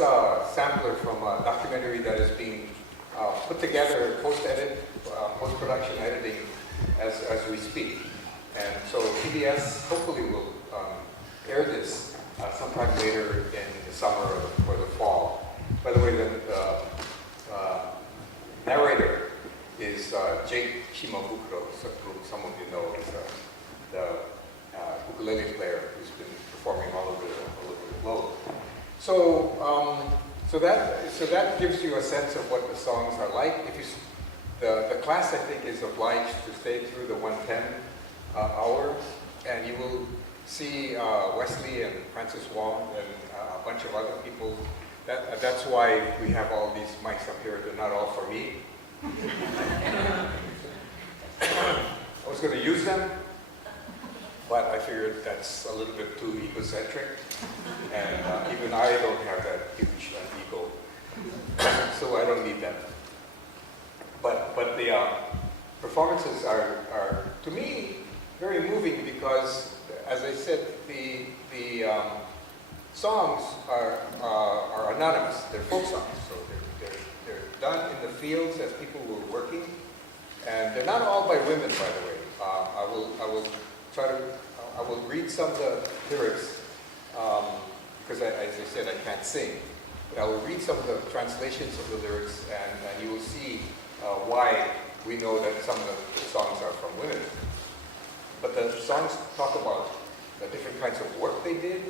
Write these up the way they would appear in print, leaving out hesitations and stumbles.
a sampler from a documentary that is being put together, post-production editing as we speak. And so PBS hopefully will air this sometime later in the summer or the fall. By the way, the narrator is Jake Shimabukuro, who some of you know is the ukulele player who's been performing all over the globe. So, so that gives you a sense of what the songs are like. If you, the class, I think, is obliged to stay through the 1:10 hour, and you will see Wesley and Francis Wong and a bunch of other people. That's why we have all these mics up here. They're not all for me. I was going to use them, but I figured that's a little bit too egocentric, and even I don't have that huge ego, so I don't need them. But the performances are, to me, very moving because, as I said, the songs are anonymous. They're folk songs, so they're done in the fields as people were working, and they're not all by women, by the way. I will read some of the lyrics because, as I said, I can't sing. But I will read some of the translations of the lyrics, and you will see why we know that some of the songs are from women. But the songs talk about the different kinds of work they did,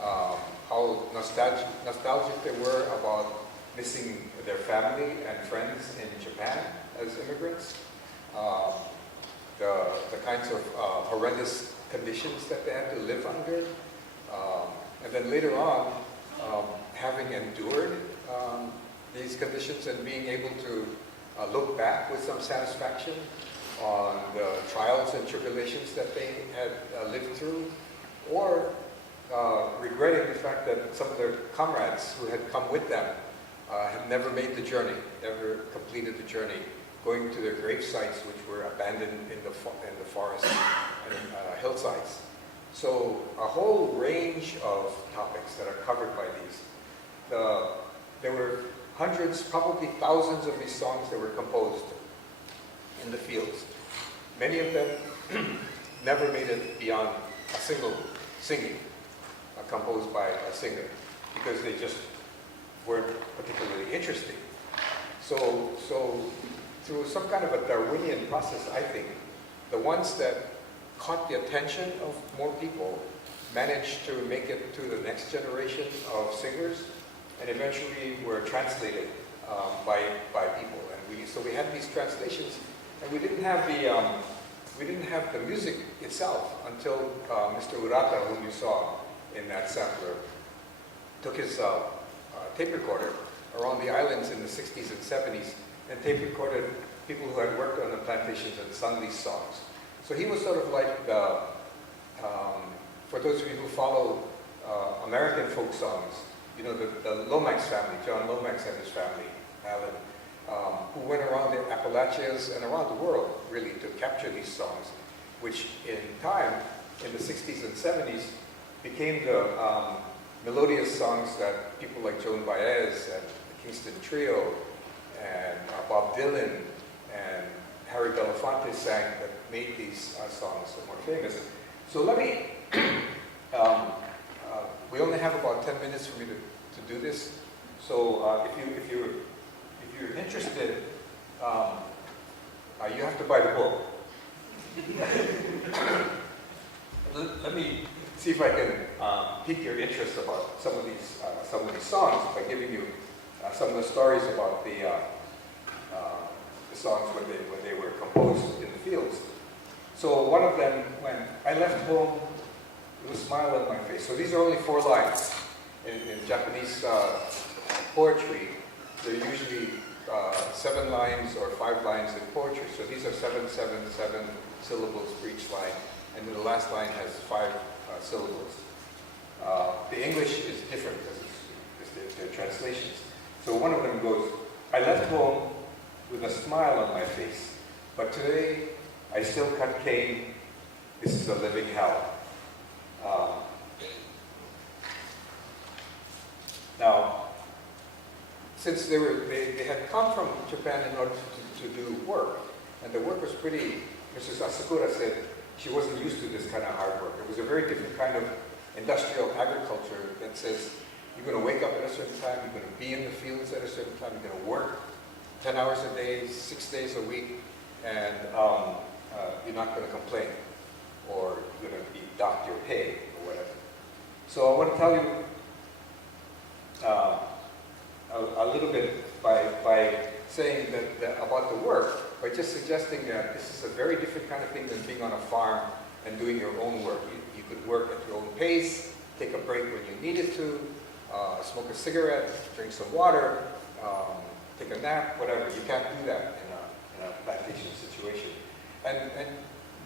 how nostalgic they were about missing their family and friends in Japan as immigrants, the kinds of horrendous conditions that they had to live under, and then later on, having endured these conditions and being able to look back with some satisfaction on the trials and tribulations that they had lived through, or regretting the fact that some of their comrades who had come with them had never made the journey, never completed the journey, going to their grave sites, which were abandoned in the forest and hillsides. So a whole range of topics that are covered by these. There were hundreds, probably thousands of these songs that were composed in the fields. Many of them never made it beyond a single singing composed by a singer because they just weren't particularly interesting. So through some kind of a Darwinian process, I think, the ones that caught the attention of more people managed to make it to the next generation of singers, and eventually were translated by people. And so we had these translations, and we didn't have the music itself until Mr. Urata, whom you saw in that sampler, took his tape recorder around the islands in the 60s and 70s and tape recorded people who had worked on the plantations and sung these songs. So he was sort of like the, for those of you who follow American folk songs, you know, the Lomax family, John Lomax and his family, Alan, who went around the Appalachians and around the world, really, to capture these songs, which in time, in the 60s and 70s, became the melodious songs that people like Joan Baez and the Kingston Trio and Bob Dylan and Harry Belafonte sang that made these songs more famous. So let me, we only have about 10 minutes for me to do this. So if you're interested, you have to buy the book. Let me see if I can pique your interest about some of these songs by giving you some of the stories about the songs when they were composed in the fields. So one of them, when I left home with a smile on my face. So these are only 4 lines. In Japanese poetry, they're usually 7 lines or 5 lines in poetry. So these are 7, 7, 7 syllables for each line. And then the last line has 5 syllables. The English is different because they're translations. So one of them goes, I left home with a smile on my face, but today I still cut cane. This is a living hell. Now, since they had come from Japan in order to do work, and the work was pretty, Mrs. Asakura said she wasn't used to this kind of hard work. It was a very different kind of industrial agriculture that says you're going to wake up at a certain time, you're going to be in the fields at a certain time, you're going to work 10 hours a day, 6 days a week, and you're not going to complain, or you're going to be docked your pay, or whatever. So I want to tell you a little bit by saying that about the work, by just suggesting that this is a very different kind of thing than being on a farm and doing your own work. You could work at your own pace, take a break when you needed to, smoke a cigarette, drink some water, take a nap, whatever. You can't do that in a plantation situation. And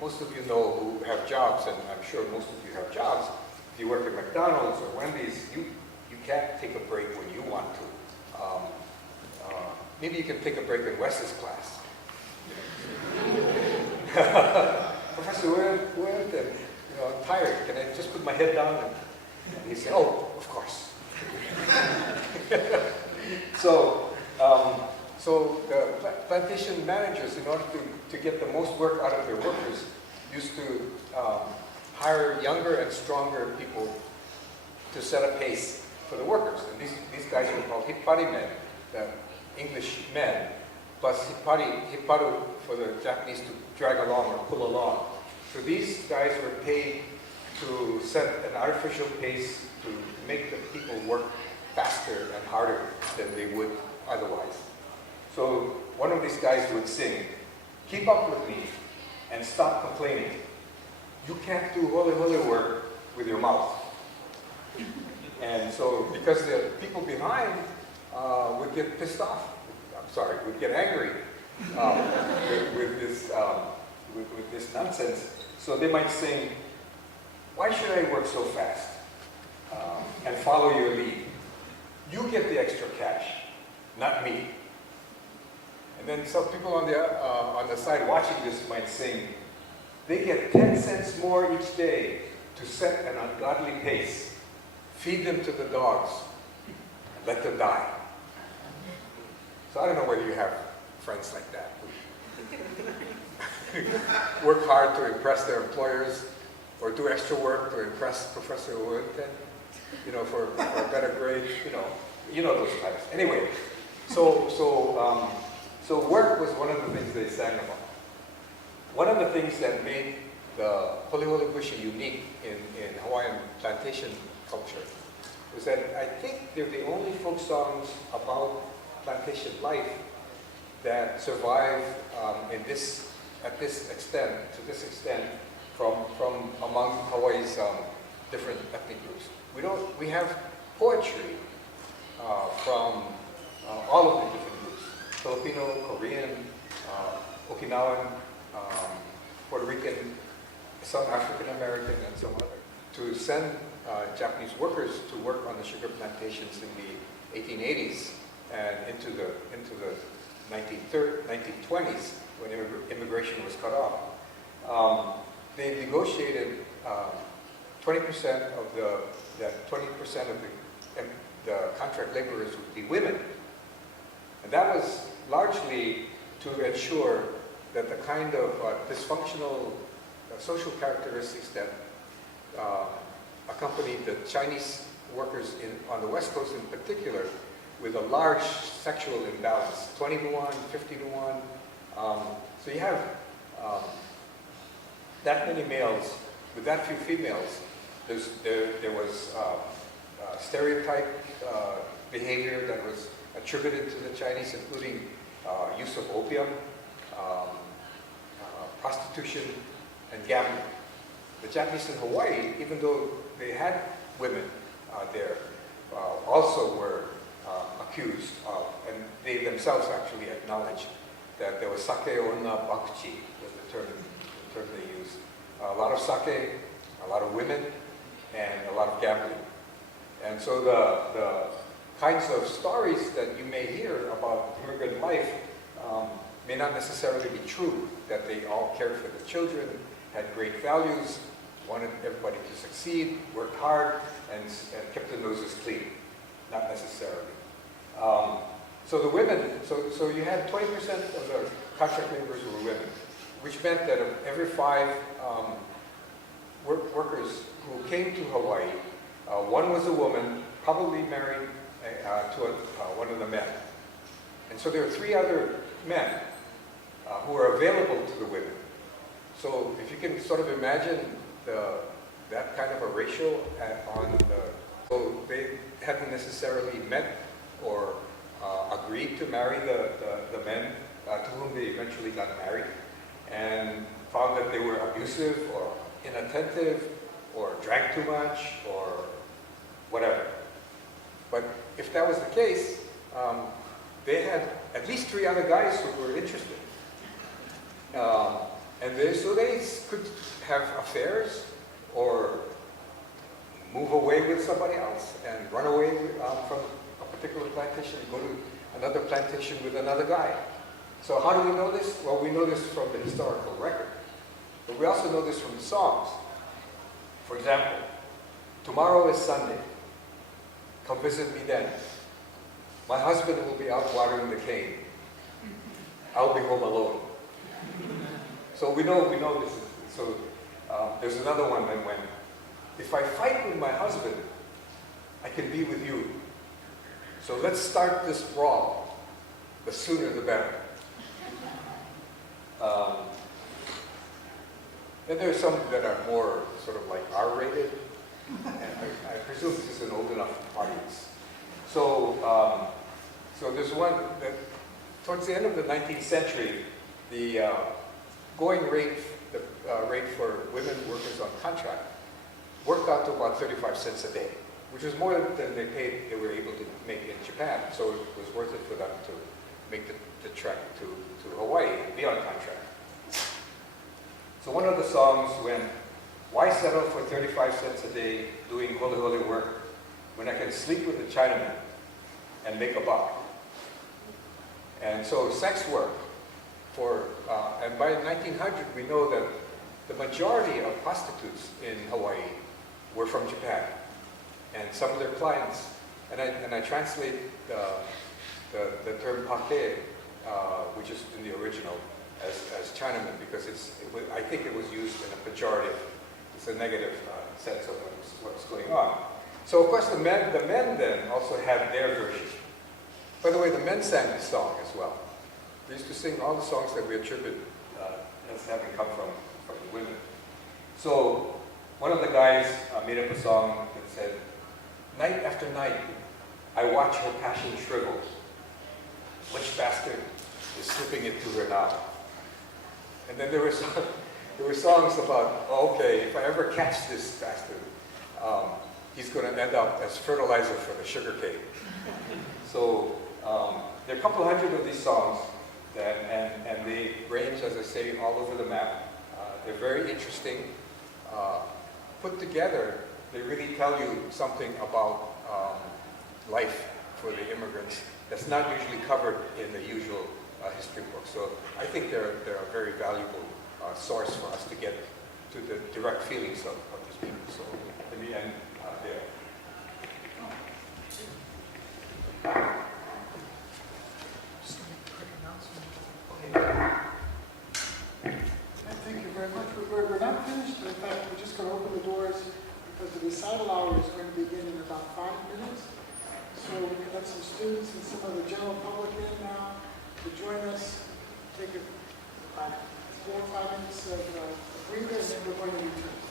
most of you know who have jobs, and I'm sure most of you have jobs. If you work at McDonald's or Wendy's, you can't take a break when you want to. Maybe you can take a break in Wes's class. Professor, where I'm tired. Can I just put my head down? And he said, oh, of course. So the plantation managers, in order to get the most work out of their workers, used to hire younger and stronger people to set a pace for the workers. And these guys were called hippari men, the English men, plus hipparu for the Japanese to drag along or pull along. So these guys were paid to set an artificial pace to make the people work faster and harder than they would otherwise. So one of these guys would sing, "Keep up with me and stop complaining. You can't do holy work with your mouth." And so because the people behind would get pissed off, would get angry with this nonsense. So they might sing, "Why should I work so fast and follow your lead? You get the extra cash, not me." And then some people on the side watching this might sing, "They get 10 cents more each day to set an ungodly pace. Feed them to the dogs and let them die." So I don't know whether you have friends like that who work hard to impress their employers or do extra work to impress Professor Uwenten, for a better grade, you know those types. Anyway, so work was one of the things they sang about. One of the things that made the Holi Holi Bushi unique in Hawaiian plantation culture was that I think they're the only folk songs about plantation life that survive to this extent from among Hawaii's different ethnic groups. We have poetry from all of the different groups: Filipino, Korean, Okinawan, Puerto Rican, some African American, and some other, to send Japanese workers to work on the sugar plantations in the 1880s and into the 1920s, when immigration was cut off. They negotiated 20% of the contract laborers would be women, and that was largely to ensure that the kind of dysfunctional social characteristics that accompanied the Chinese workers on the West Coast in particular, with a large sexual imbalance, 20 to 1, 50 to 1. So you have that many males with that few females. There was stereotype behavior that was attributed to the Chinese, including use of opium, prostitution, and gambling. The Japanese in Hawaii, even though they had women there, also were accused of, and they themselves actually acknowledged that there was sake onna bakuchi, was the term they used. A lot of sake, a lot of women, and a lot of gambling. And so the kinds of stories that you may hear about immigrant life may not necessarily be true, that they all cared for the children, had great values, wanted everybody to succeed, worked hard, and kept their noses clean. Not necessarily. So the women, so you had 20% of the contract laborers were women, which meant that of every 5 workers who came to Hawaii, one was a woman, probably married to one of the men. And so there are 3 other men who are available to the women. So if you can sort of imagine that kind of a ratio so they hadn't necessarily met or agreed to marry the men to whom they eventually got married, and found that they were abusive or inattentive or drank too much or whatever. But if that was the case, they had at least 3 other guys who were interested. So they could have affairs or move away with somebody else and run away from a particular plantation and go to another plantation with another guy. So how do we know this? Well, we know this from the historical record. But we also know this from the songs. For example, tomorrow is Sunday. Come visit me then. My husband will be out watering the cane. I'll be home alone. So we know this. So there's another one that went, if I fight with my husband, I can be with you. So let's start this brawl. The sooner the better. Then there are some that are more sort of like R-rated. And I presume this is an old enough audience. So, so there's one that, towards the end of the 19th century, the going rate, the rate for women workers on contract, worked out to about 35 cents a day, which was more than they were able to make in Japan. So it was worth it for them to make the trek to Hawaii and be on contract. So one of the songs went, why settle for 35 cents a day doing holy work when I can sleep with a Chinaman and make a buck? And so sex work and by 1900 we know that the majority of prostitutes in Hawaii were from Japan. And some of their clients, and I translate the term pake, which is in the original, as Chinaman, because I think it was used in a pejorative. It's a negative sense of what's going on. So of course the men then also had their version. By the way, the men sang this song as well. They used to sing all the songs that we attribute as having come from the women. So one of the guys made up a song that said, night after night, I watch her passion shrivel. Which bastard is slipping it to her now? And then there were songs about, oh, okay, if I ever catch this bastard, he's going to end up as fertilizer for the sugar cane. So there are a couple hundred of these songs, and they range, as I say, all over the map. They're very interesting. Put together, they really tell you something about life for the immigrants that's not usually covered in the usual history books. So I think they're a very valuable source for us to get to the direct feelings of these people. So let me end there. Thank you very much. We're not finished. In fact, we're just going to open the doors because the recital hour is going to begin in about 5 minutes. So we can let some students and some of the general public in now to join us. Take about 4 or 5 minutes of breather, and then we're going to return.